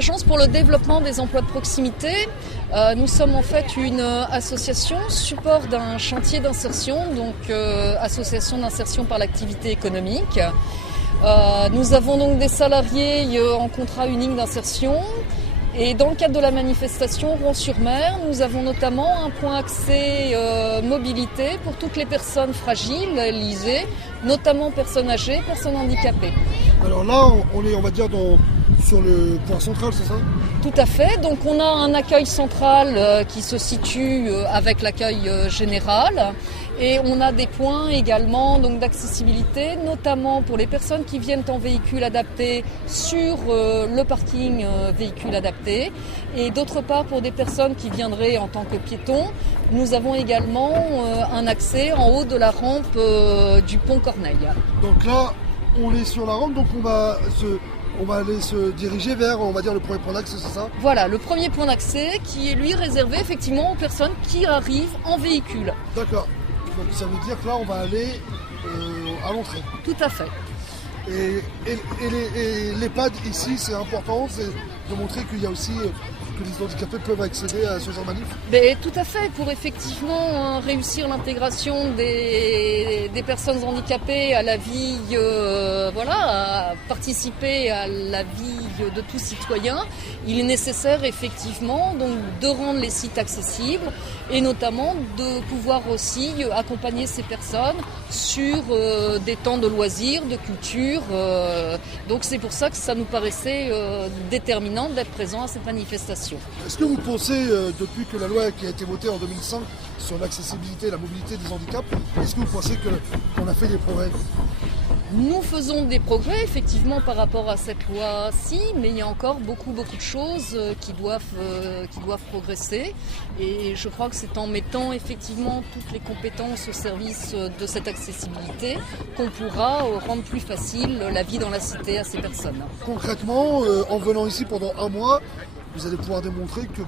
l'Agence pour le développement des emplois de proximité. Nous sommes en fait une association support d'un chantier d'insertion, donc association d'insertion par l'activité économique. Nous avons donc des salariés en contrat unique d'insertion. Et dans le cadre de la manifestation Rouen-sur-Mer, nous avons notamment un point accès mobilité pour toutes les personnes fragiles, lésées, notamment personnes âgées, personnes handicapées. Alors là, on est, on va dire, sur le point central, c'est ça ? Tout à fait. Donc on a un accueil central qui se situe avec l'accueil général. Et on a des points également donc, d'accessibilité, notamment pour les personnes qui viennent en véhicule adapté sur le parking véhicule adapté. Et d'autre part, pour des personnes qui viendraient en tant que piétons, nous avons également un accès en haut de la rampe du pont Corneille. Donc là, on est sur la rampe, donc on va aller se diriger vers, on va dire, le premier point d'accès, c'est ça ? Voilà, le premier point d'accès qui est lui réservé effectivement aux personnes qui arrivent en véhicule. D'accord. Donc ça veut dire que là, on va aller à l'entrée. Tout à fait. Et l'EHPAD ici, c'est important, c'est de montrer qu'il y a aussi que les handicapés peuvent accéder à ce genre de manif. Mais tout à fait, pour effectivement réussir l'intégration des personnes handicapées à la vie, à participer à la vie de tout citoyen, il est nécessaire effectivement donc, de rendre les sites accessibles et notamment de pouvoir aussi accompagner ces personnes sur des temps de loisirs, de culture. Donc c'est pour ça que ça nous paraissait déterminant d'être présent à cette manifestation. Est-ce que vous pensez, depuis que la loi qui a été votée en 2005 sur l'accessibilité et la mobilité des handicaps, est-ce que vous pensez qu'on a fait des progrès ? Nous faisons des progrès effectivement par rapport à cette loi-ci, mais il y a encore beaucoup de choses qui doivent progresser. Et je crois que c'est en mettant effectivement toutes les compétences au service de cette accessibilité qu'on pourra rendre plus facile la vie dans la cité à ces personnes. Concrètement, en venant ici pendant un mois, vous allez pouvoir démontrer que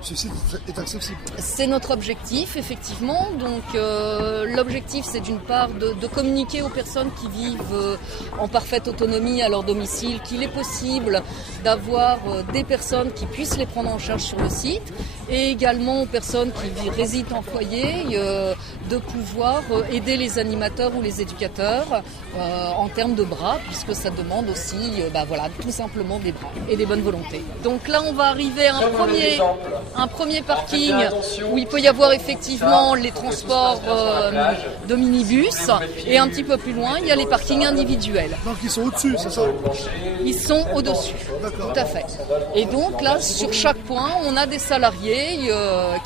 ce site est accessible. C'est notre objectif, effectivement. Donc, l'objectif, c'est d'une part de communiquer aux personnes qui vivent en parfaite autonomie à leur domicile qu'il est possible d'avoir des personnes qui puissent les prendre en charge sur le site et également aux personnes qui résident en foyer de pouvoir aider les animateurs ou les éducateurs en termes de bras, puisque ça demande aussi tout simplement des bras et des bonnes volontés. Donc là, on va arriver à un premier parking où il peut y avoir effectivement les transports de minibus et un petit peu plus loin, il y a les parkings individuels. Donc ils sont au-dessus, c'est ça ? Ils sont au-dessus, tout à fait. Et donc là, sur chaque point, on a des salariés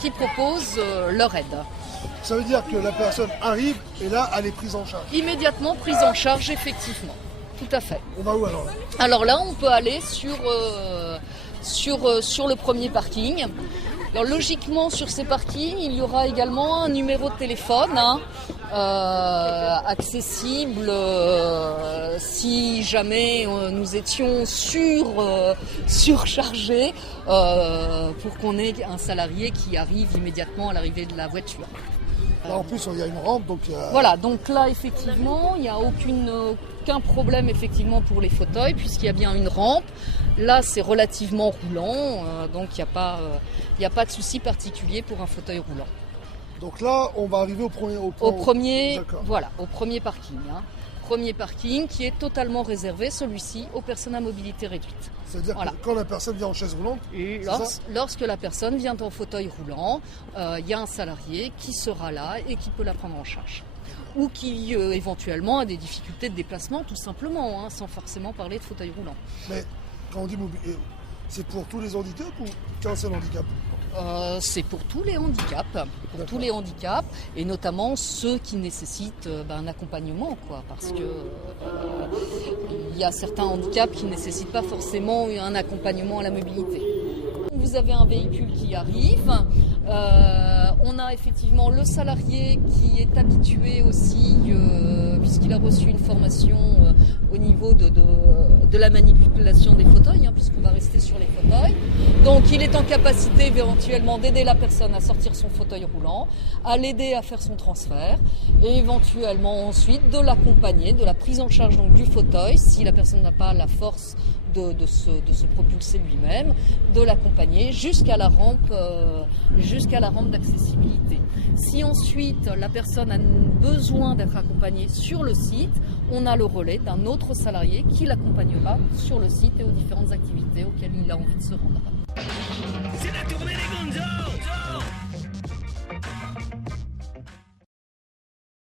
qui proposent leur aide. Ça veut dire que la personne arrive et là, elle est prise en charge. Immédiatement prise en charge, effectivement. Tout à fait. On va où alors ? Alors là, on peut aller sur le premier parking. Alors logiquement, sur ces parkings, il y aura également un numéro de téléphone accessible si jamais nous étions surchargés pour qu'on ait un salarié qui arrive immédiatement à l'arrivée de la voiture. Là, en plus, il y a une rampe, donc... Voilà, donc là, effectivement, il n'y a aucun problème, effectivement, pour les fauteuils, puisqu'il y a bien une rampe. Là, c'est relativement roulant, donc il n'y a pas de souci particulier pour un fauteuil roulant. Donc là, on va arriver au premier parking. Premier parking qui est totalement réservé, celui-ci, aux personnes à mobilité réduite. C'est-à-dire que quand la personne vient en chaise roulante, lorsque la personne vient en fauteuil roulant, il y a un salarié qui sera là et qui peut la prendre en charge. Ou qui éventuellement a des difficultés de déplacement, tout simplement, sans forcément parler de fauteuil roulant. Mais quand on dit mobilité, c'est pour tous les handicaps ou qu'un seul handicap ? C'est pour tous les handicaps, et notamment ceux qui nécessitent un accompagnement, parce que il y a certains handicaps qui ne nécessitent pas forcément un accompagnement à la mobilité. Vous avez un véhicule qui arrive, on a effectivement le salarié qui est habitué aussi, puisqu'il a reçu une formation au niveau de la manipulation des fauteuils, puisqu'on va rester sur les fauteuils. Donc il est en capacité éventuellement d'aider la personne à sortir son fauteuil roulant, à l'aider à faire son transfert et éventuellement ensuite de l'accompagner, de la prise en charge donc, du fauteuil si la personne n'a pas la force de se propulser lui-même, de l'accompagner jusqu'à la rampe d'accessibilité. Si ensuite la personne a besoin d'être accompagnée sur le site, on a le relais d'un autre salarié qui l'accompagnera sur le site et aux différentes activités auxquelles il a envie de se rendre. C'est la tournée des Gonzos!